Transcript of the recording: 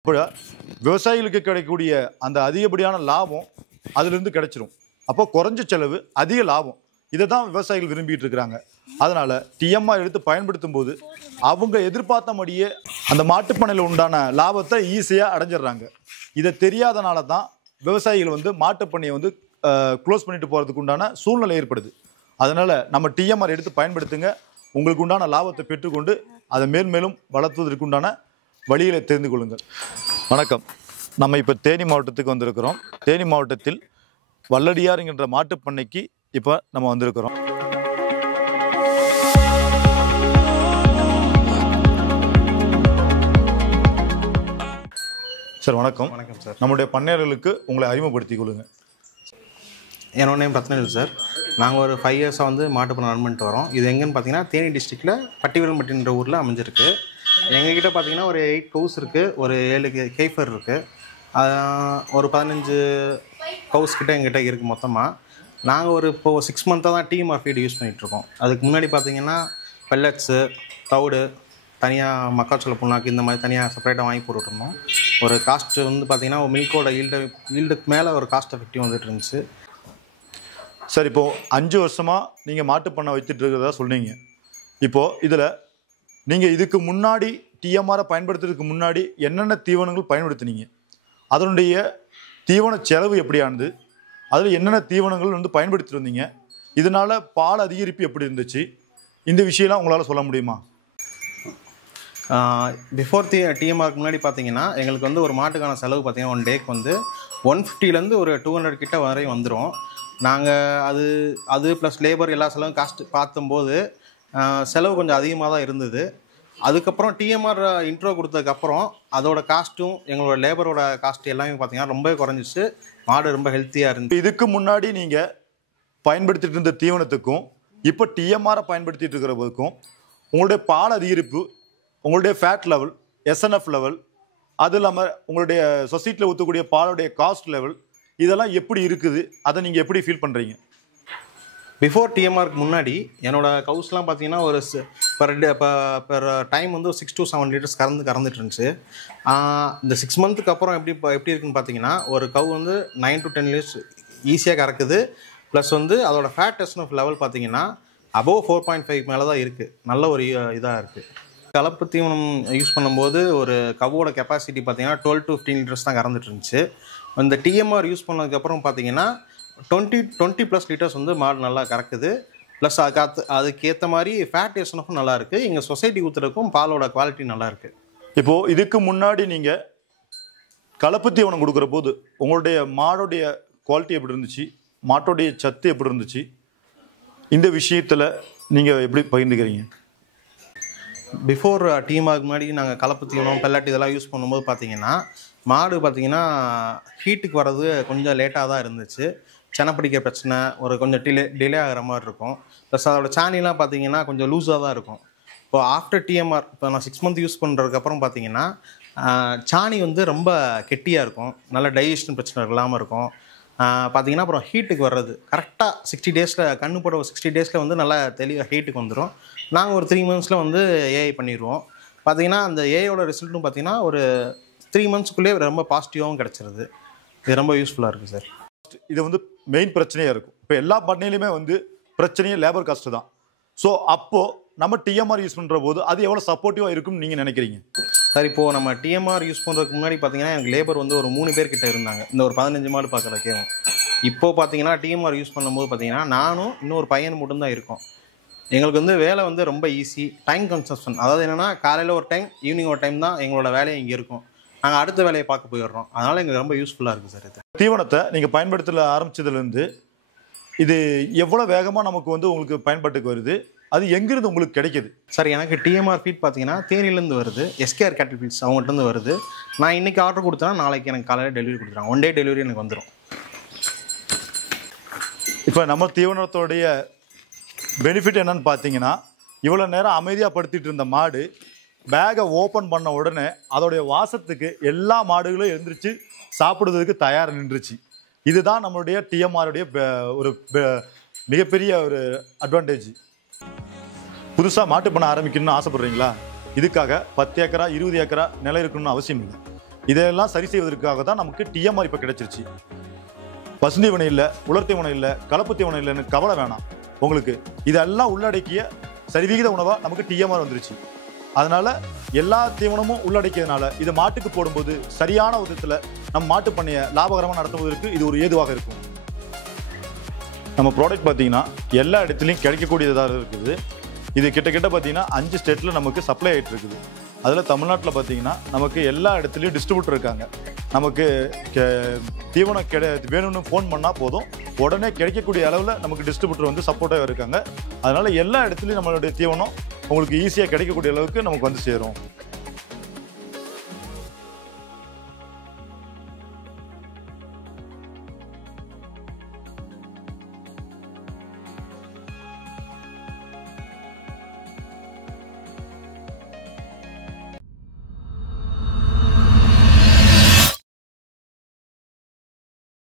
இப்போ விவசாயிகளுக்கு கிடைக்கக்கூடிய அந்த அதிகப்படியான லாபம் அதிலிருந்து கிடைச்சிரும். அப்போ குறைஞ்ச செலவு அதிக லாபம். இதை தான் விவசாயிகள் விரும்பிட்டு இருக்கிறாங்க. அதனால டிஎம்ஆர் எடுத்து பயன்படுத்தும் போது அவங்க எதிர்பார்த்த மாதிரியே அந்த மாட்டுப்பண்ணையில் உண்டான லாபத்தை ஈஸியாக அடைஞ்சிடுறாங்க. இதை தெரியாதனால தான் விவசாயிகள் வந்து மாட்டுப்பண்ணையை வந்து க்ளோஸ் பண்ணிட்டு போகிறதுக்கு உண்டான சூழ்நிலை ஏற்படுது. அதனால் நம்ம டிஎம்ஆர் எடுத்து பயன்படுத்துங்க. உங்களுக்கு உண்டான லாபத்தை பெற்றுக்கொண்டு அதை மேலும் வளர்த்துவதற்கு உண்டான வழிகளை தெரிந்து கொள்ளுங்கள். வணக்கம். நம்ம இப்போ தேனி மாவட்டத்துக்கு வந்திருக்கிறோம். தேனி மாவட்டத்தில் வல்லடியார் என்கின்ற மாட்டுப்பண்ணைக்கு இப்போ நம்ம வந்திருக்கிறோம். சார் வணக்கம். வணக்கம் சார். நம்முடைய பண்ணையாளர்களுக்கு உங்களை அறிமுகப்படுத்திக் கொள்ளுங்கள். என்னோட நேம் ரத்னவேல் சார். நாங்கள் ஒரு 5 இயர்ஸாக வந்து மாட்டுப்பண்ணை ரன் பண்ணிட்டு வரோம். இது எங்கன்னு பார்த்தீங்கன்னா தேனி டிஸ்ட்ரிக்டில் பட்டிவீரன்பட்டின்ற ஊரில் அமைஞ்சிருக்கு. எங்ககிட்ட பார்த்தீங்கன்னா ஒரு 8 கவுஸ் இருக்குது, ஒரு 7 கேஃபர் இருக்குது, ஒரு 15 கவுஸ் கிட்ட எங்கிட்ட இருக்குது மொத்தமாக. நாங்கள் ஒரு இப்போது 6 மந்த்தாக தான் டிஎம்ஆர் ஃபீடு யூஸ் பண்ணிகிட்ருக்கோம். அதுக்கு முன்னாடி பார்த்தீங்கன்னா பெல்லட்ஸு, தவிடு, தனியாக மக்காச்சோள புண்ணாக்கு இந்த மாதிரி தனியாக செப்பரேட்டாக வாங்கி போட்டுருந்தோம். ஒரு காஸ்ட்டு வந்து பார்த்திங்கன்னா மில்கோட ஈல்டுக்கு மேலே ஒரு காஸ்ட் எஃபெக்டிவ் வந்துட்டு இருந்துச்சு. சார், இப்போது 5 வருஷமாக நீங்கள் மாட்டுப்பண்ணை வைத்துட்டு இருக்கிறதா சொன்னீங்க. இப்போது இதில் நீங்கள் இதுக்கு முன்னாடி டிஎம்ஆரை பயன்படுத்துறதுக்கு முன்னாடி என்னென்ன தீவனங்கள் பயன்படுத்தினீங்க, அதனுடைய தீவன செலவு எப்படியானது, அதில் என்னென்ன தீவனங்கள் வந்து பயன்படுத்திட்டு வந்தீங்க, இதனால் பால் அதிகரிப்பு எப்படி இருந்துச்சு, இந்த விஷயம்லாம் உங்களால் சொல்ல முடியுமா? பிஃபோர் டிஎம்ஆருக்கு முன்னாடி பார்த்தீங்கன்னா எங்களுக்கு வந்து ஒரு மாட்டுக்கான செலவு பார்த்தீங்கன்னா 1 டேக்கு வந்து 150லேருந்து ஒரு 200 கிட்ட வரையும் வந்துடும். நாங்கள் அது ப்ளஸ் லேபர் எல்லா செலவும் காஸ்ட் பார்த்தும்போது செலவு கொஞ்சம் அதிகமாக தான் இருந்தது. அதுக்கப்புறம் டிஎம்ஆர் இன்ட்ரோ கொடுத்ததுக்கப்புறம் அதோட காஸ்ட்டும் எங்களோட லேபரோட காஸ்ட் எல்லாமே பார்த்தீங்கன்னா ரொம்ப குறைஞ்சிச்சு. மாடு ரொம்ப ஹெல்த்தியாக இருந்துச்சு. இதுக்கு முன்னாடி நீங்கள் பயன்படுத்திட்டு இருந்த தீவனத்துக்கும் இப்போ டிஎம்ஆரை பயன்படுத்திட்டு இருக்கிறதுக்கும் உங்களுடைய பால் அதிகரிப்பு, உங்களுடைய ஃபேட் லெவல், எஸ்என்எஃப் லெவல், அது இல்லாமல் உங்களுடைய சொசைட்டியில் ஊற்றக்கூடிய பாலுடைய காஸ்ட் லெவல், இதெல்லாம் எப்படி இருக்குது, அதை நீங்கள் எப்படி ஃபீல் பண்ணுறீங்க? பிஃபோர் டிஎம்ஆருக்கு முன்னாடி என்னோடய கவுஸ்லாம் பார்த்தீங்கன்னா ஒரு பெர் டைம் வந்து 6 to 7 லிட்டர்ஸ் கறந்துட்டு இருந்துச்சு. இந்த 6 மந்த்துக்கு அப்புறம் எப்படி இருக்குன்னு பார்த்தீங்கன்னா ஒரு கவு வந்து 9 to 10 லிட்டர்ஸ் ஈஸியாக கறக்குது. ப்ளஸ் வந்து அதோட ஃபேட் எஸ்என்எஃப் லெவல் பார்த்தீங்கன்னா அபோவ் 4.5 மேலே தான் இருக்குது. நல்ல ஒரு இதாக இருக்குது. கலப்பு தீவனம் யூஸ் பண்ணும்போது ஒரு கவோட கெப்பாசிட்டி பார்த்தீங்கன்னா 12 to 15 லிட்டர்ஸ் தான் கறந்துட்டு இருந்துச்சு. இந்த டிஎம்ஆர் யூஸ் பண்ணதுக்கப்புறம் பார்த்தீங்கன்னா 20+ லிட்டர்ஸ் வந்து மாடு நல்லா கறக்குது. ப்ளஸ் அதுக்கேற்ற மாதிரி ஃபேட் எஸ்என்எஃப்பும் நல்லா இருக்குது. எங்கள் சொசைட்டி ஊற்றுறதுக்கும் பாலோட குவாலிட்டி நல்லா இருக்குது. இப்போது இதுக்கு முன்னாடி நீங்கள் கலப்பு தீவனம் கொடுக்குற போது உங்களுடைய மாடோடைய குவாலிட்டி எப்படி இருந்துச்சு, மாட்டோடைய சத்து எப்படி இருந்துச்சு, இந்த விஷயத்தில் நீங்கள் எப்படி பகிர்ந்துக்கிறீங்க? பிஃபோர் டிஎம்ஆருக்கு முன்னாடி நாங்கள் கலப்பு தீவனம், பெல்லட் இதெல்லாம் யூஸ் பண்ணும்போது பார்த்தீங்கன்னா மாடு பார்த்தீங்கன்னா ஹீட்டுக்கு வர்றது கொஞ்சம் லேட்டாக தான் இருந்துச்சு. செனை பிடிக்கிற பிரச்சனை, ஒரு கொஞ்சம் டிலே ஆகிற மாதிரி இருக்கும். ப்ளஸ் அதோட சாணிலாம் பார்த்தீங்கன்னா கொஞ்சம் லூஸாக தான் இருக்கும். இப்போ ஆஃப்டர் டிஎம்ஆர் இப்போ நான் 6 மந்த் யூஸ் பண்ணுறதுக்கப்புறம் பார்த்தீங்கன்னா சாணி வந்து ரொம்ப கெட்டியாக இருக்கும், நல்ல டைஜஷன் பிரச்சனை இல்லாமல் இருக்கும். பார்த்தீங்கன்னா அப்புறம் ஹீட்டுக்கு வர்றது கரெக்டாக 60 டேஸில் கண்ணு போட 60 டேஸில் வந்து நல்லா தெளிவாக ஹீட்டுக்கு வந்துடும். நாங்கள் ஒரு 3 மந்த்ஸில் வந்து ஏஐ பண்ணிடுவோம். பார்த்தீங்கன்னா அந்த ஏஐயோட ரிசல்ட்டும் பார்த்தீங்கன்னா ஒரு 3 மந்த்ஸ்க்குள்ளே ரொம்ப பாசிட்டிவாகவும் கிடச்சிருது. இது ரொம்ப யூஸ்ஃபுல்லாக இருக்குது சார். இது வந்து மெயின் பிரச்சனையாக இருக்கும். இப்போ எல்லா பண்ணையிலுமே வந்து பிரச்சனையே லேபர் காஸ்ட்டு தான். ஸோ அப்போது நம்ம டிஎம்ஆர் யூஸ் பண்ணுற போது அது எவ்வளோ சப்போர்ட்டிவாக இருக்கும்னு நீங்கள் நினைக்கிறீங்க? சார், இப்போது நம்ம டிஎம்ஆர் யூஸ் பண்ணுறதுக்கு முன்னாடி பார்த்தீங்கன்னா எனக்கு லேபர் வந்து ஒரு 3 பேர் கிட்ட இருந்தாங்க. இந்த ஒரு 15 மாடு பார்க்குறக்கேவும். இப்போது பார்த்தீங்கன்னா டிஎம்ஆர் யூஸ் பண்ணும்போது பார்த்தீங்கன்னா நானும் இன்னொரு பையன் மட்டும்தான் இருக்கோம். எங்களுக்கு வந்து வேலை வந்து ரொம்ப ஈஸி. டைம் கன்சப்ஷன், அதாவது என்னென்னா காலையில் ஒரு டைம், ஈவினிங் ஒரு டைம் தான் எங்களோட வேலையை இங்கே இருக்கும். நாங்கள் அடுத்த வேலையை பார்க்க போயிடுறோம். அதனால் எங்களுக்கு ரொம்ப யூஸ்ஃபுல்லாக இருக்குது சார். இது தீவனத்தை நீங்கள் பயன்படுத்த ஆரம்பித்ததுலேருந்து இது எவ்வளோ வேகமாக நமக்கு வந்து உங்களுக்கு பயன்பாட்டுக்கு வருது, அது எங்கேருந்து உங்களுக்கு கிடைக்கிது? சார், எனக்கு டிஎம்ஆர் ஃபீட் பார்த்தீங்கன்னா தேனிலேருந்து வருது. எஸ்கேஆர் கேட்டில் ஃபீட்ஸ் அவங்கள்ட்ட வருது. நான் இன்றைக்கி ஆர்டர் கொடுத்தேன்னா நாளைக்கு எனக்கு காலையில் டெலிவரி கொடுத்துறாங்க. 1 டே டெலிவரி எனக்கு வந்துடும். இப்போ நம்ம தீவனத்தோடைய பெனிஃபிட் என்னன்னு பார்த்தீங்கன்னா, இவ்வளோ நேரம் அமைதியாக படுத்திட்டு இருந்த மாடு பேகை ஓப்பன் பண்ண உடனே அதோடைய வாசத்துக்கு எல்லா மாடுகளும் எழுந்திரிச்சு சாப்பிடுவதற்கு தயார் நின்றுச்சு. இதுதான் நம்மளுடைய டிஎம்ஆருடைய ஒரு மிகப்பெரிய ஒரு அட்வான்டேஜ். புதுசாக மாட்டு பண்ண ஆரம்பிக்கணும்னு ஆசைப்படுறீங்களா? இதுக்காக 10 ஏக்கரா 20 ஏக்கரா நிலம் இருக்கணும்னு அவசியம் இல்லை. இதெல்லாம் சரி செய்வதற்காக தான் நமக்கு டிஎம்ஆர் இப்போ கிடைச்சிருச்சு. பசுந்தீவனம் இல்லை, உலர் தீவனம் இல்லை, கலப்பு தீவனம் இல்லைன்னு கவலை வேணாம். உங்களுக்கு இதெல்லாம் உள்ளடக்கிய சரிவிகித உணவாக நமக்கு டிஎம்ஆர் வந்துருச்சு. அதனால எல்லா தீவனமும் உள்ளடக்கியதுனால இது மாட்டுக்கு போடும்போது சரியான விதத்தில் நம்ம மாட்டு பண்ணையை லாபகரமாக நடத்துவதற்கு இது ஒரு ஏதுவாக இருக்கும். நம்ம ப்ராடக்ட் பார்த்தீங்கன்னா எல்லா இடத்துலையும் கிடைக்கக்கூடியதாக இருக்குது. இது கிட்டத்தட்ட பார்த்தீங்கன்னா 5 ஸ்டேட்டில் நமக்கு சப்ளை ஆகிட்டு இருக்குது. அதில் தமிழ்நாட்டில் பார்த்தீங்கன்னா நமக்கு எல்லா இடத்துலையும் டிஸ்ட்ரிபியூட்டர் இருக்காங்க. நமக்கு தீவனம் வேணும்னு ஃபோன் பண்ணால் போதும், உடனே கிடைக்கக்கூடிய அளவில் நமக்கு டிஸ்ட்ரிபியூட்டர் வந்து சப்போர்ட்டாக இருக்காங்க. அதனால் எல்லா இடத்துலையும் நம்மளுடைய தீவனம் உங்களுக்கு ஈஸியாக கிடைக்கக்கூடிய அளவுக்கு நமக்கு வந்து சேரும்.